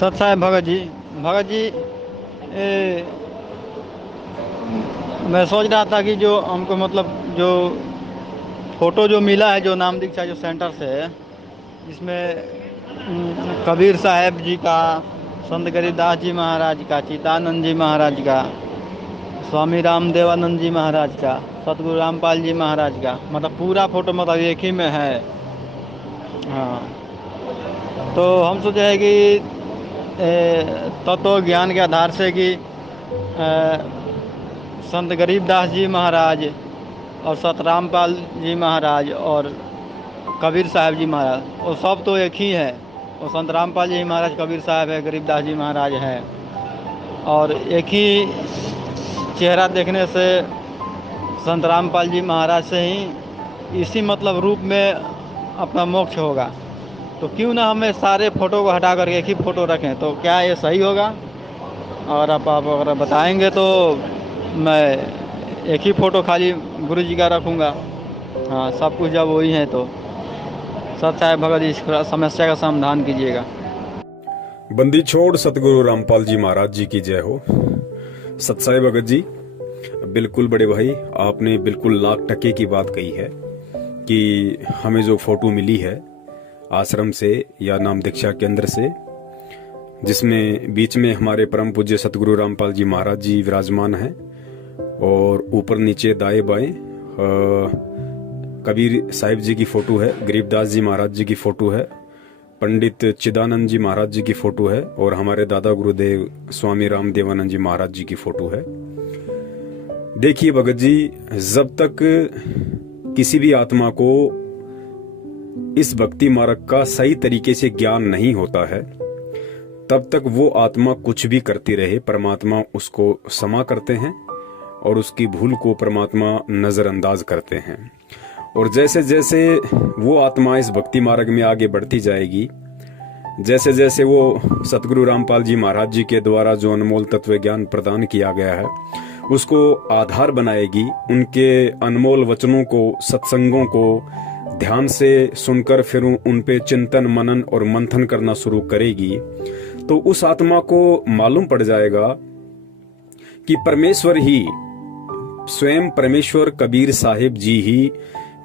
सत साहेब भगत जी मैं सोच रहा था कि जो हमको मतलब जो फ़ोटो जो मिला है जो नाम दीक्षा जो सेंटर से है जिसमें कबीर साहब जी का, संत गरीबदास जी महाराज का, चितानंद जी महाराज का, स्वामी रामदेवानंद जी महाराज का, सतगुरु रामपाल जी महाराज का, मतलब पूरा फ़ोटो मतलब एक ही में है। हाँ, तो हम सोचे हैं कि तत्व ज्ञान के आधार से कि संत गरीबदास जी महाराज और सतरामपाल जी महाराज और कबीर साहब जी महाराज वो सब तो एक ही है। वो संत रामपाल जी महाराज कबीर साहब है, गरीबदास जी महाराज है, और एक ही चेहरा देखने से संत रामपाल जी महाराज से ही इसी मतलब रूप में अपना मोक्ष होगा। तो क्यों ना हमें सारे फ़ोटो को हटा करके एक ही फ़ोटो रखें, तो क्या ये सही होगा? और आप अगर बताएंगे तो मैं एक ही फ़ोटो खाली गुरु जी का रखूँगा। हाँ, सब कुछ जब वही है तो सत साहेब भगत जी इस समस्या का समाधान कीजिएगा। बंदी छोड़ सतगुरु रामपाल जी महाराज जी की जय हो। सत साई भगत जी, बिल्कुल बड़े भाई, आपने बिल्कुल लाख टके की बात कही है कि हमें जो फोटो मिली है आश्रम से या नाम दीक्षा केंद्र से, जिसमें बीच में हमारे परम पूज्य सतगुरु रामपाल जी महाराज जी विराजमान हैं और ऊपर नीचे दाएं बाएं कबीर साहिब जी की फोटो है, गरीबदास जी महाराज जी की फोटो है, पंडित चिदानंद जी महाराज जी की फोटो है और हमारे दादा गुरुदेव स्वामी रामदेवानंद जी महाराज जी की फोटो है। देखिए भगत जी, जब तक किसी भी आत्मा को इस भक्ति मार्ग का सही तरीके से ज्ञान नहीं होता है, तब तक वो आत्मा कुछ भी करती रहे, परमात्मा उसको क्षमा करते हैं और उसकी भूल को परमात्मा नजरअंदाज करते हैं। और जैसे जैसे वो आत्मा इस भक्ति मार्ग में आगे बढ़ती जाएगी, जैसे जैसे वो सतगुरु रामपाल जी महाराज जी के द्वारा जो अनमोल तत्व ज्ञान प्रदान किया गया है उसको आधार बनाएगी, उनके अनमोल वचनों को, सत्संगों को ध्यान से सुनकर फिर उन पे चिंतन मनन और मंथन करना शुरू करेगी, तो उस आत्मा को मालूम पड़ जाएगा कि परमेश्वर ही, स्वयं परमेश्वर कबीर साहिब जी ही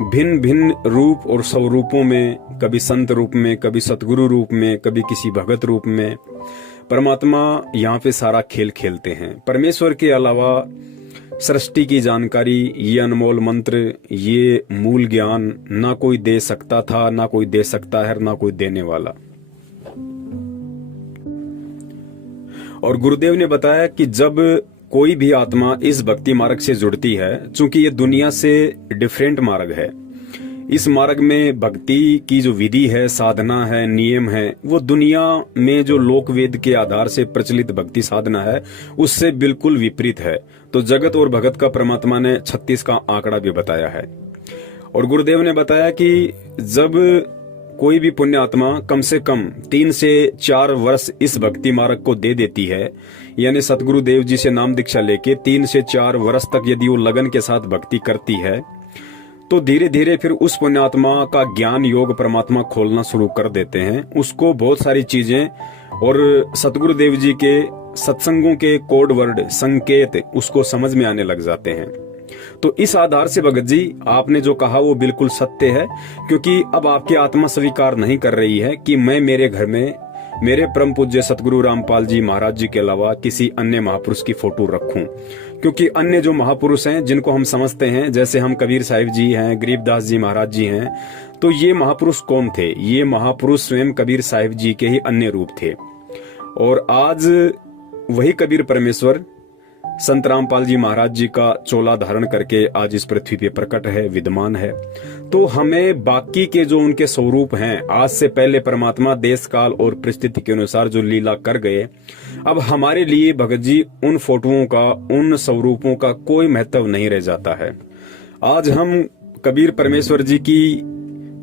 भिन्न भिन्न रूप और स्वरूपों में, कभी संत रूप में, कभी सतगुरु रूप में, कभी किसी भगत रूप में परमात्मा यहाँ पे सारा खेल खेलते हैं। परमेश्वर के अलावा सृष्टि की जानकारी, ये अनमोल मंत्र, ये मूल ज्ञान ना कोई दे सकता था, ना कोई दे सकता है, ना कोई देने वाला। और गुरुदेव ने बताया कि जब कोई भी आत्मा इस भक्ति मार्ग से जुड़ती है, चूंकि ये दुनिया से डिफरेंट मार्ग है, इस मार्ग में भक्ति की जो विधि है, साधना है, नियम है, वो दुनिया में जो लोक वेद के आधार से प्रचलित भक्ति साधना है उससे बिल्कुल विपरीत है। तो जगत और भगत का परमात्मा ने 36 का आंकड़ा भी बताया है। और गुरुदेव ने बताया कि जब कोई भी पुण्य आत्मा कम से कम 3 से 4 वर्ष इस भक्ति मार्ग को दे देती है, यानी सतगुरु देव जी से नाम दीक्षा लेके 3 से 4 वर्ष तक यदि वो लगन के साथ भक्ति करती है, तो धीरे धीरे फिर उस पुण्यात्मा का ज्ञान योग परमात्मा खोलना शुरू कर देते हैं। उसको बहुत सारी चीजें और सतगुरु देव जी के सत्संगों के कोड वर्ड, संकेत उसको समझ में आने लग जाते हैं। तो इस आधार से भगत जी, आपने जो कहा वो बिल्कुल सत्य है, क्योंकि अब आपकी आत्मा स्वीकार नहीं कर रही है कि मैं मेरे घर में मेरे परम पूज्य सतगुरु रामपाल जी महाराज जी के अलावा किसी अन्य महापुरुष की फोटो रखूं। क्योंकि अन्य जो महापुरुष हैं जिनको हम समझते हैं, जैसे हम कबीर साहिब जी हैं, गरीबदास जी महाराज जी हैं, तो ये महापुरुष कौन थे? ये महापुरुष स्वयं कबीर साहिब जी के ही अन्य रूप थे। और आज वही कबीर परमेश्वर संत रामपाल जी महाराज जी का चोला धारण करके आज इस पृथ्वी पे प्रकट है, विद्यमान है। तो हमें बाकी के जो उनके स्वरूप हैं, आज से पहले परमात्मा देश काल और परिस्थिति के अनुसार जो लीला कर गए, अब हमारे लिए भगत जी उन फोटोओं का, उन स्वरूपों का कोई महत्व नहीं रह जाता है। आज हम कबीर परमेश्वर जी की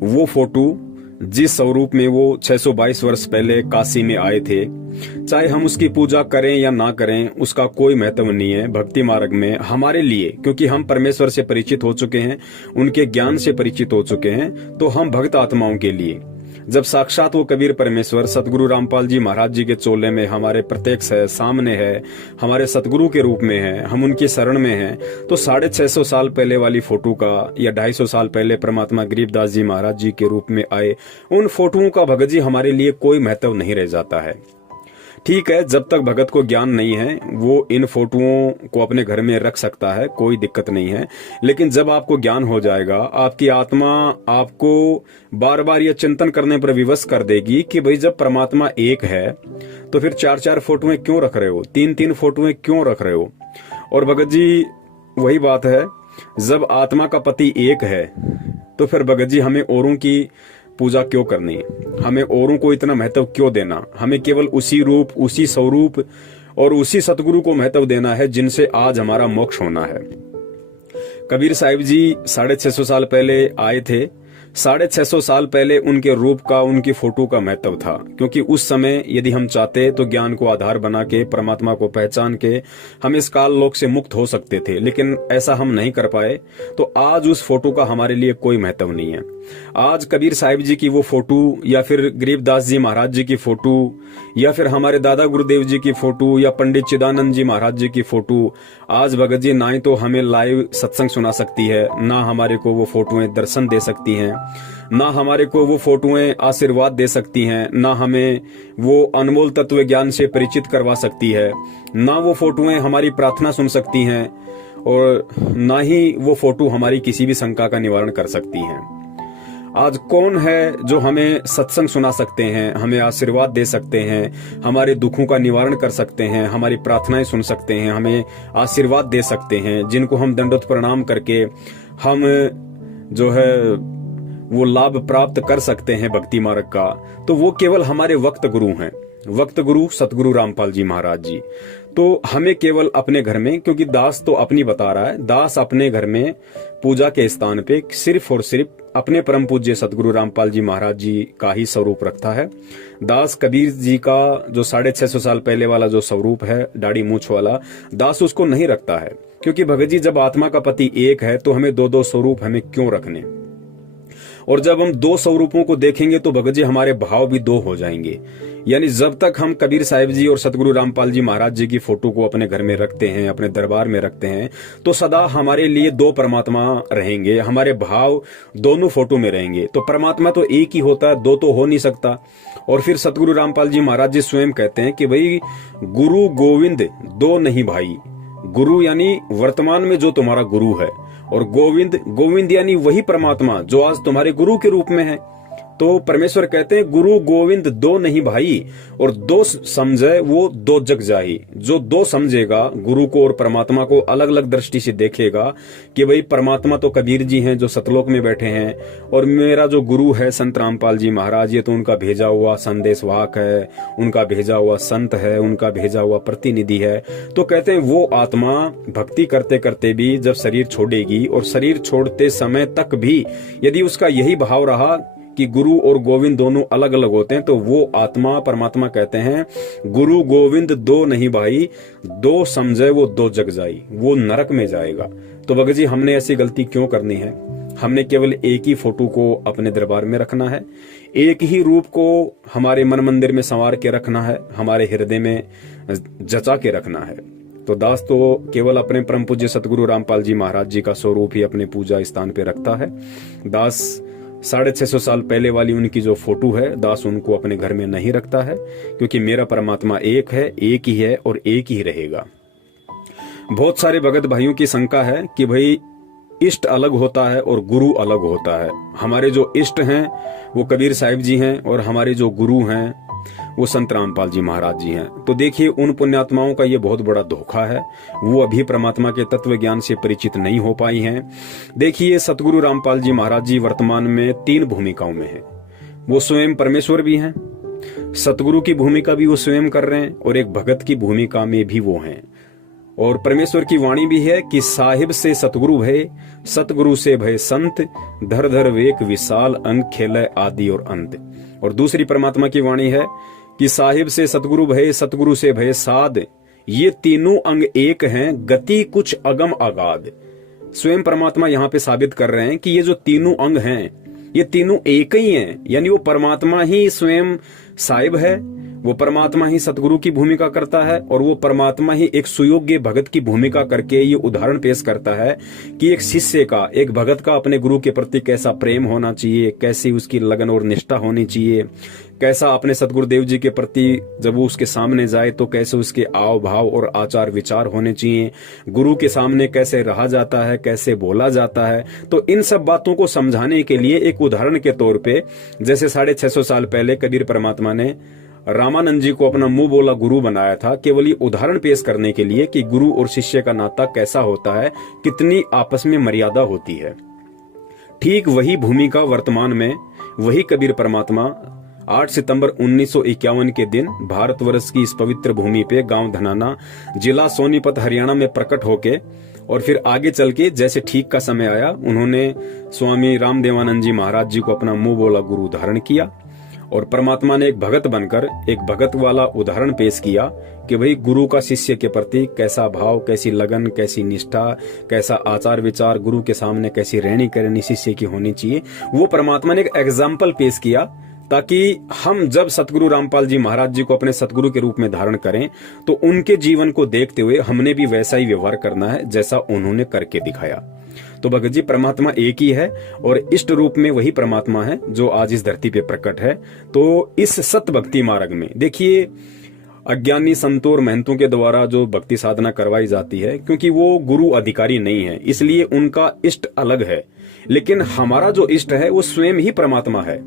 वो फोटो जिस स्वरूप में वो 622 वर्ष पहले काशी में आए थे, चाहे हम उसकी पूजा करें या ना करें, उसका कोई महत्व नहीं है भक्ति मार्ग में हमारे लिए, क्योंकि हम परमेश्वर से परिचित हो चुके हैं, उनके ज्ञान से परिचित हो चुके हैं। तो हम भक्त आत्माओं के लिए जब साक्षात वो कबीर परमेश्वर सतगुरु रामपाल जी महाराज जी के चोले में हमारे प्रत्यक्ष है, सामने है, हमारे सतगुरु के रूप में है, हम उनकी शरण में हैं, तो 650 साल पहले वाली फोटो का या 250 साल पहले परमात्मा गरीबदास जी महाराज जी के रूप में आए उन फोटोओं का भगत जी हमारे लिए कोई महत्व नहीं रह जाता है। ठीक है, जब तक भगत को ज्ञान नहीं है वो इन फोटोओं को अपने घर में रख सकता है, कोई दिक्कत नहीं है। लेकिन जब आपको ज्ञान हो जाएगा, आपकी आत्मा आपको बार बार यह चिंतन करने पर विवश कर देगी कि भाई जब परमात्मा एक है तो फिर 4-4 फोटोएं क्यों रख रहे हो, 3-3 फोटोएं क्यों रख रहे हो। और भगत जी वही बात है, जब आत्मा का पति एक है तो फिर भगत जी हमें औरों की पूजा क्यों करनी, हमें औरों को इतना महत्व क्यों देना। हमें केवल उसी रूप, उसी स्वरूप और उसी सतगुरु को महत्व देना है जिनसे आज हमारा मोक्ष होना है। कबीर साहिब जी 650 साल पहले आए थे। 650 साल पहले उनके रूप का, उनकी फोटो का महत्व था, क्योंकि उस समय यदि हम चाहते तो ज्ञान को आधार बना के परमात्मा को पहचान के हम इस काल लोक से मुक्त हो सकते थे, लेकिन ऐसा हम नहीं कर पाए। तो आज उस फोटो का हमारे लिए कोई महत्व नहीं है। आज कबीर साहिब जी की वो फोटो या फिर गरीबदास जी महाराज जी की फोटो या फिर हमारे दादा गुरुदेव जी की फोटो या पंडित चिदानंद जी महाराज जी की फोटो आज भगत जी ना ही तो हमें लाइव सत्संग सुना सकती है, ना हमारे को वो फोटोएं दर्शन दे सकती हैं, ना हमारे को वो फोटोएं आशीर्वाद दे सकती हैं, ना हमें वो अनमोल तत्व ज्ञान से परिचित करवा सकती है, ना वो फोटोएं हमारी प्रार्थना सुन सकती हैं और ना ही वो फोटो हमारी किसी भी शंका का निवारण कर सकती हैं। आज कौन है जो हमें सत्संग सुना सकते हैं, हमें आशीर्वाद दे सकते हैं, हमारे दुखों का निवारण कर सकते हैं, हमारी प्रार्थनाएं सुन सकते हैं, हमें आशीर्वाद दे सकते हैं, जिनको हम दंडोत प्रणाम करके हम जो है वो लाभ प्राप्त कर सकते हैं भक्ति मार्ग का, तो वो केवल हमारे वक्त गुरु हैं, वक्त गुरु सतगुरु रामपाल जी महाराज जी। तो हमें केवल अपने घर में, क्योंकि दास तो अपनी बता रहा है, दास अपने घर में पूजा के स्थान पे सिर्फ और सिर्फ अपने परम पूज्य सतगुरु रामपाल जी महाराज जी का ही स्वरूप रखता है। दास कबीर जी का जो 650 साल पहले वाला जो स्वरूप है, दाढ़ी मूछ वाला, दास उसको नहीं रखता है, क्योंकि भगत जी जब आत्मा का पति एक है तो हमें 2-2 स्वरूप हमें क्यों रखने। और जब हम 2 स्वरूपों को देखेंगे तो भगत जी हमारे भाव भी 2 हो जाएंगे। यानी जब तक हम कबीर साहिब जी और सतगुरु रामपाल जी महाराज जी की फोटो को अपने घर में रखते हैं, अपने दरबार में रखते हैं, तो सदा हमारे लिए 2 परमात्मा रहेंगे, हमारे भाव दोनों फोटो में रहेंगे। तो परमात्मा तो एक ही होता है, 2 तो हो नहीं सकता। और फिर सतगुरु रामपाल जी महाराज जी स्वयं कहते हैं कि भाई गुरु गोविंद 2 नहीं भाई। गुरु यानी वर्तमान में जो तुम्हारा गुरु है, और गोविंद, गोविंद यानी वही परमात्मा जो आज तुम्हारे गुरु के रूप में है। तो परमेश्वर कहते हैं गुरु गोविंद 2 नहीं भाई, और 2 समझे वो 2 जग जाही। जो 2 समझेगा, गुरु को और परमात्मा को अलग अलग दृष्टि से देखेगा कि भाई परमात्मा तो कबीर जी हैं जो सतलोक में बैठे हैं, और मेरा जो गुरु है संत रामपाल जी महाराज, ये तो उनका भेजा हुआ संदेशवाहक है, उनका भेजा हुआ संत है, उनका भेजा हुआ प्रतिनिधि है। तो कहते हैं वो आत्मा भक्ति करते करते भी जब शरीर छोड़ेगी, और शरीर छोड़ते समय तक भी यदि उसका यही भाव रहा कि गुरु और गोविंद दोनों अलग अलग होते हैं, तो वो आत्मा, परमात्मा कहते हैं गुरु गोविंद 2 नहीं भाई, 2 समझे वो 2 जग जाई, वो नरक में जाएगा। तो भगत जी हमने ऐसी गलती क्यों करनी है। हमने केवल एक ही फोटो को अपने दरबार में रखना है, एक ही रूप को हमारे मन मंदिर में संवार के रखना है, हमारे हृदय में जचा के रखना है। तो दास तो केवल अपने परम पूज्य सतगुरु रामपाल जी महाराज जी का स्वरूप ही अपने पूजा स्थान पे रखता है। दास 650 साल पहले वाली उनकी जो फोटो है, दास उनको अपने घर में नहीं रखता है, क्योंकि मेरा परमात्मा एक है, एक ही है और एक ही रहेगा। बहुत सारे भगत भाइयों की शंका है कि भाई इष्ट अलग होता है और गुरु अलग होता है। हमारे जो इष्ट हैं वो कबीर साहिब जी हैं, और हमारे जो गुरु हैं वो संत रामपाल जी महाराज जी हैं। तो देखिए उन पुण्यात्माओं का ये बहुत बड़ा धोखा है, वो अभी परमात्मा के तत्व ज्ञान से परिचित नहीं हो पाई हैं। देखिए सतगुरु रामपाल जी महाराज जी वर्तमान में 3 भूमिकाओं में हैं। वो स्वयं परमेश्वर भी हैं, सतगुरु की भूमिका भी वो स्वयं कर रहे हैं, और एक भगत की भूमिका में भी वो हैं। और परमेश्वर की वाणी भी है कि साहिब से सतगुरु भय, सतगुरु से भय संत, धर धर वेक विशाल अंग खेले आदि और अंत। और दूसरी परमात्मा की वाणी है कि साहिब से सतगुरु भय, सतगुरु से भय साध, ये तीनों अंग एक हैं, गति कुछ अगम अगाध। स्वयं परमात्मा यहाँ पे साबित कर रहे हैं कि ये जो तीनों अंग हैं ये तीनों एक ही हैं, यानी वो परमात्मा ही स्वयं साहिब है, वो परमात्मा ही सतगुरु की भूमिका करता है और वो परमात्मा ही एक सुयोग्य भगत की भूमिका करके ये उदाहरण पेश करता है कि एक शिष्य का, एक भगत का अपने गुरु के प्रति कैसा प्रेम होना चाहिए, कैसी उसकी लगन और निष्ठा होनी चाहिए, कैसा अपने सतगुरुदेव जी के प्रति जब वो उसके सामने जाए तो कैसे उसके आव भाव और आचार विचार होने चाहिए, गुरु के सामने कैसे रहा जाता है, कैसे बोला जाता है। तो इन सब बातों को समझाने के लिए एक उदाहरण के तौर पे, जैसे 650 साल पहले कबीर परमात्मा ने रामानंद जी को अपना मुंह बोला गुरु बनाया था, केवल ये उदाहरण पेश करने के लिए कि गुरु और शिष्य का नाता कैसा होता है, कितनी आपस में मर्यादा होती है। ठीक वही भूमिका वर्तमान में वही कबीर परमात्मा 8 सितंबर 1951 के दिन भारतवर्ष की इस पवित्र भूमि पे गांव धनाना, जिला सोनीपत, हरियाणा में प्रकट होके और फिर आगे चल के जैसे ठीक का समय आया, उन्होंने स्वामी रामदेवानंद जी महाराज जी को अपना मुंह बोला गुरु धारण किया और परमात्मा ने एक भगत बनकर एक भगत वाला उदाहरण पेश किया कि भाई गुरु का शिष्य के प्रति कैसा भाव, कैसी लगन, कैसी निष्ठा, कैसा आचार विचार, गुरु के सामने कैसी रहनी करनी शिष्य की होनी चाहिए। वो परमात्मा ने एक एग्जाम्पल पेश किया ताकि हम जब सतगुरु रामपाल जी महाराज जी को अपने सतगुरु के रूप में धारण करें तो उनके जीवन को देखते हुए हमने भी वैसा ही व्यवहार करना है जैसा उन्होंने करके दिखाया। तो भगत जी परमात्मा एक ही है और इष्ट रूप में वही परमात्मा है जो आज इस धरती पे प्रकट है। तो इस सत भक्ति मार्ग में देखिए, अज्ञानी संतों और महंतों के द्वारा जो भक्ति साधना करवाई जाती है, क्योंकि वो गुरु अधिकारी नहीं है इसलिए उनका इष्ट अलग है, लेकिन हमारा जो इष्ट है वो स्वयं ही परमात्मा है।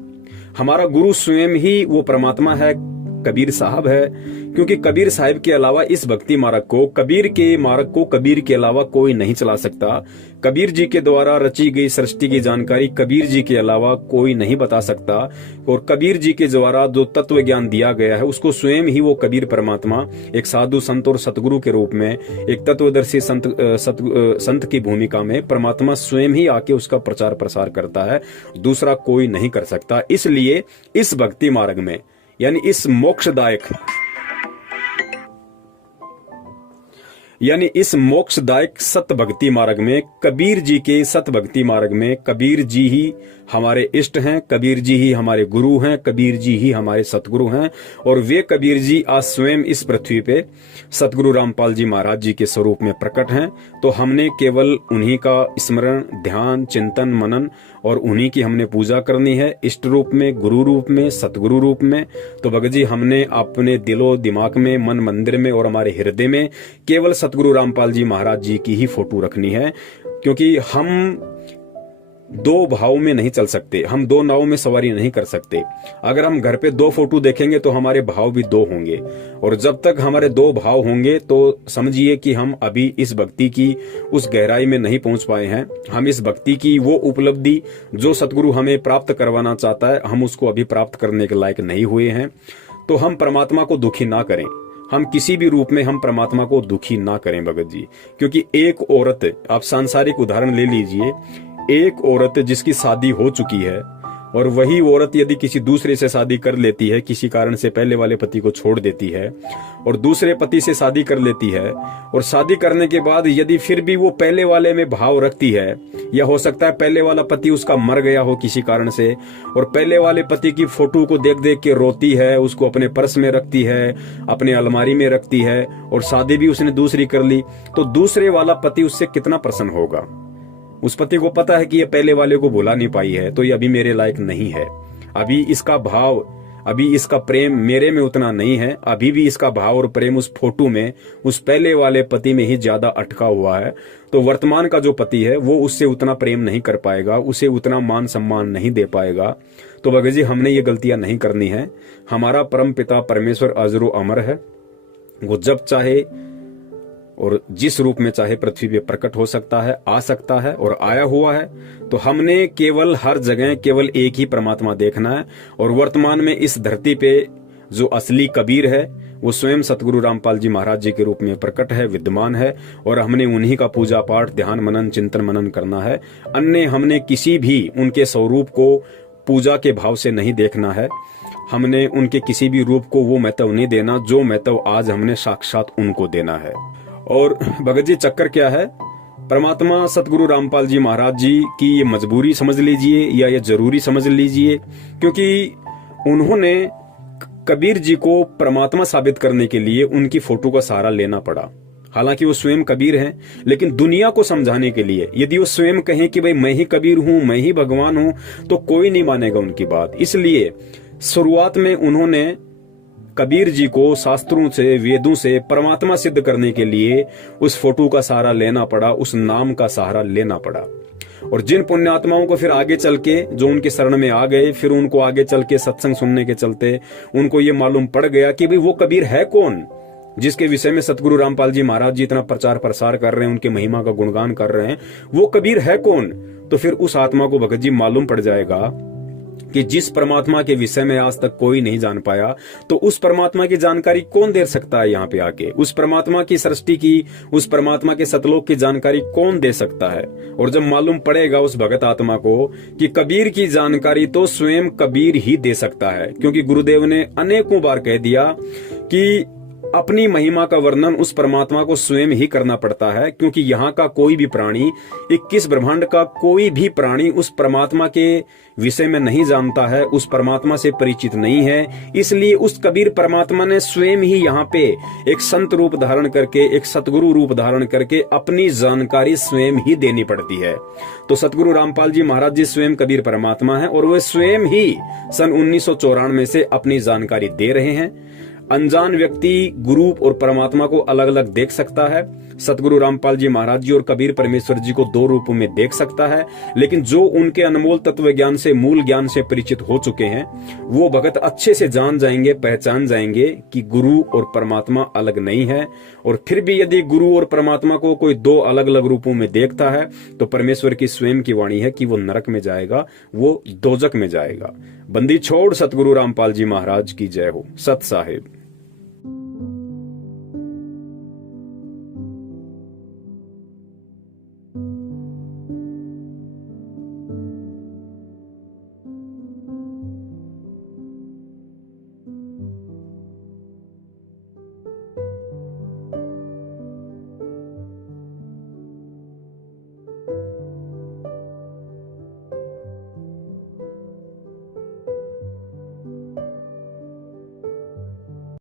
हमारा गुरु स्वयं ही वो परमात्मा है, कबीर साहब है, क्योंकि कबीर साहब के अलावा इस भक्ति मार्ग को, कबीर के मार्ग को कबीर के अलावा कोई नहीं चला सकता। कबीर जी के द्वारा रची गई सृष्टि की जानकारी कबीर जी के अलावा कोई नहीं बता सकता और कबीर जी के द्वारा जो तत्व ज्ञान दिया गया है उसको स्वयं ही वो कबीर परमात्मा एक साधु संत और सतगुरु के रूप में, एक तत्वदर्शी संत की भूमिका में परमात्मा स्वयं ही आके उसका प्रचार प्रसार करता है, दूसरा कोई नहीं कर सकता। इसलिए इस भक्ति मार्ग में यानी इस मोक्षदायक सत भक्ति मार्ग में, कबीर जी के सत भक्ति मार्ग में कबीर जी ही हमारे इष्ट हैं, कबीर जी ही हमारे गुरु हैं, कबीर जी ही हमारे सतगुरु हैं और वे कबीर जी आज स्वयं इस पृथ्वी पे सतगुरु रामपाल जी महाराज जी के स्वरूप में प्रकट हैं। तो हमने केवल उन्हीं का स्मरण, ध्यान, चिंतन, मनन और उन्हीं की हमने पूजा करनी है, इष्ट रूप में, गुरु रूप में, सतगुरु रूप में। तो भगत जी हमने अपने दिलो दिमाग में, मन मंदिर में और हमारे हृदय में केवल सतगुरु रामपाल जी महाराज जी की ही फोटो रखनी है, क्योंकि हम दो भाव में नहीं चल सकते, हम दो नाव में सवारी नहीं कर सकते। अगर हम घर पे दो फोटो देखेंगे तो हमारे भाव भी दो होंगे और जब तक हमारे दो भाव होंगे तो समझिए कि हम अभी इस भक्ति की उस गहराई में नहीं पहुंच पाए हैं। हम इस भक्ति की वो उपलब्धि जो सतगुरु हमें प्राप्त करवाना चाहता है, हम उसको अभी प्राप्त करने के लायक नहीं हुए हैं। तो हम परमात्मा को दुखी ना करें, हम किसी भी रूप में हम परमात्मा को दुखी ना करें भगत जी। क्योंकि एक औरत, आप सांसारिक उदाहरण ले लीजिए, एक औरत जिसकी शादी हो चुकी है और वही औरत यदि किसी दूसरे से शादी कर लेती है, किसी कारण से पहले वाले पति को छोड़ देती है और दूसरे पति से शादी कर लेती है और शादी करने के बाद यदि फिर भी वो पहले वाले में भाव रखती है, या हो सकता है पहले वाला पति उसका मर गया हो किसी कारण से और पहले वाले पति की फोटो को देख देख के रोती है, उसको अपने पर्स में रखती है, अपने अलमारी में रखती है और शादी भी उसने दूसरी कर ली, तो दूसरे वाला पति उससे कितना प्रसन्न होगा। उस पति को पता है कि ये पहले वाले को भुला नहीं पाई है, तो ये अभी मेरे लायक नहीं है, अभी इसका भाव, अभी इसका प्रेम मेरे में उतना नहीं है, अभी भी इसका भाव और प्रेम उस फोटो में, उस पहले वाले पति में ही ज्यादा अटका हुआ है। तो वर्तमान का जो पति है वो उससे उतना प्रेम नहीं कर पाएगा, उसे उतना मान सम्मान नहीं दे पाएगा। तो भगत जी हमने ये गलतियां नहीं करनी है। हमारा परम पिता परमेश्वर अजरो अमर है, वो जब चाहे और जिस रूप में चाहे पृथ्वी पे प्रकट हो सकता है, आ सकता है और आया हुआ है। तो हमने केवल हर जगह केवल एक ही परमात्मा देखना है और वर्तमान में इस धरती पे जो असली कबीर है वो स्वयं सतगुरु रामपाल जी महाराज जी के रूप में प्रकट है, विद्यमान है और हमने उन्हीं का पूजा पाठ, ध्यान, मनन, चिंतन मनन करना है। अन्य हमने किसी भी उनके स्वरूप को पूजा के भाव से नहीं देखना है। हमने उनके किसी भी रूप को वो महत्व नहीं देना जो महत्व आज हमने साक्षात उनको देना है। और भगत जी चक्कर क्या है परमात्मा सतगुरु रामपाल जी महाराज जी की ये मजबूरी समझ लीजिए या ये जरूरी समझ लीजिए, क्योंकि उन्होंने कबीर जी को परमात्मा साबित करने के लिए उनकी फोटो का सहारा लेना पड़ा। हालांकि वो स्वयं कबीर हैं, लेकिन दुनिया को समझाने के लिए यदि वो स्वयं कहें कि भाई मैं ही कबीर हूं, मैं ही भगवान हूं, तो कोई नहीं मानेगा उनकी बात। इसलिए शुरुआत में उन्होंने कबीर जी को शास्त्रों से, वेदों से परमात्मा सिद्ध करने के लिए उस फोटो का सहारा लेना पड़ा, उस नाम का सहारा लेना पड़ा। और जिन पुण्यात्माओं को फिर आगे चल के जो उनके शरण में आ गए, फिर उनको आगे चल के सत्संग सुनने के चलते उनको ये मालूम पड़ गया कि भाई वो कबीर है कौन जिसके विषय में सतगुरु रामपाल जी महाराज जी इतना प्रचार प्रसार कर रहे हैं, उनके महिमा का गुणगान कर रहे हैं, वो कबीर है कौन। तो फिर उस आत्मा को भगत जी मालूम पड़ जाएगा कि जिस परमात्मा के विषय में आज तक कोई नहीं जान पाया, तो उस परमात्मा की जानकारी कौन दे सकता है यहाँ पे आके। उस परमात्मा की सृष्टि की, उस परमात्मा के सतलोक की जानकारी कौन दे सकता है। और जब मालूम पड़ेगा उस भगत आत्मा को कि कबीर की जानकारी तो स्वयं कबीर ही दे सकता है, क्योंकि गुरुदेव ने अनेकों बार कह दिया कि अपनी महिमा का वर्णन उस परमात्मा को स्वयं ही करना पड़ता है, क्योंकि यहाँ का कोई भी प्राणी, 21 ब्रह्मांड का कोई भी प्राणी उस परमात्मा के विषय में नहीं जानता है, उस परमात्मा से परिचित नहीं है। इसलिए उस कबीर परमात्मा ने स्वयं ही यहाँ पे एक संत रूप धारण करके, एक सतगुरु रूप धारण करके अपनी जानकारी स्वयं ही देनी पड़ती है। तो सतगुरु रामपाल जी महाराज जी स्वयं कबीर परमात्मा है और वे स्वयं ही सन 1994 से अपनी जानकारी दे रहे हैं। अनजान व्यक्ति गुरु और परमात्मा को अलग अलग देख सकता है। सतगुरु रामपाल जी महाराज जी और कबीर परमेश्वर जी को दो रूपों में देख सकता है, लेकिन जो उनके अनमोल तत्व ज्ञान से, मूल ज्ञान से परिचित हो चुके हैं, वो भगत अच्छे से जान जाएंगे, पहचान जाएंगे कि गुरु और परमात्मा अलग नहीं है। और फिर भी यदि गुरु और परमात्मा को कोई दो अलग अलग रूपों में देखता है, तो परमेश्वर की स्वयं की वाणी है कि वो नरक में जाएगा, वो दोजक में जाएगा। बंदी छोड़ सतगुरु रामपाल जी महाराज की जय हो। सत साहिब।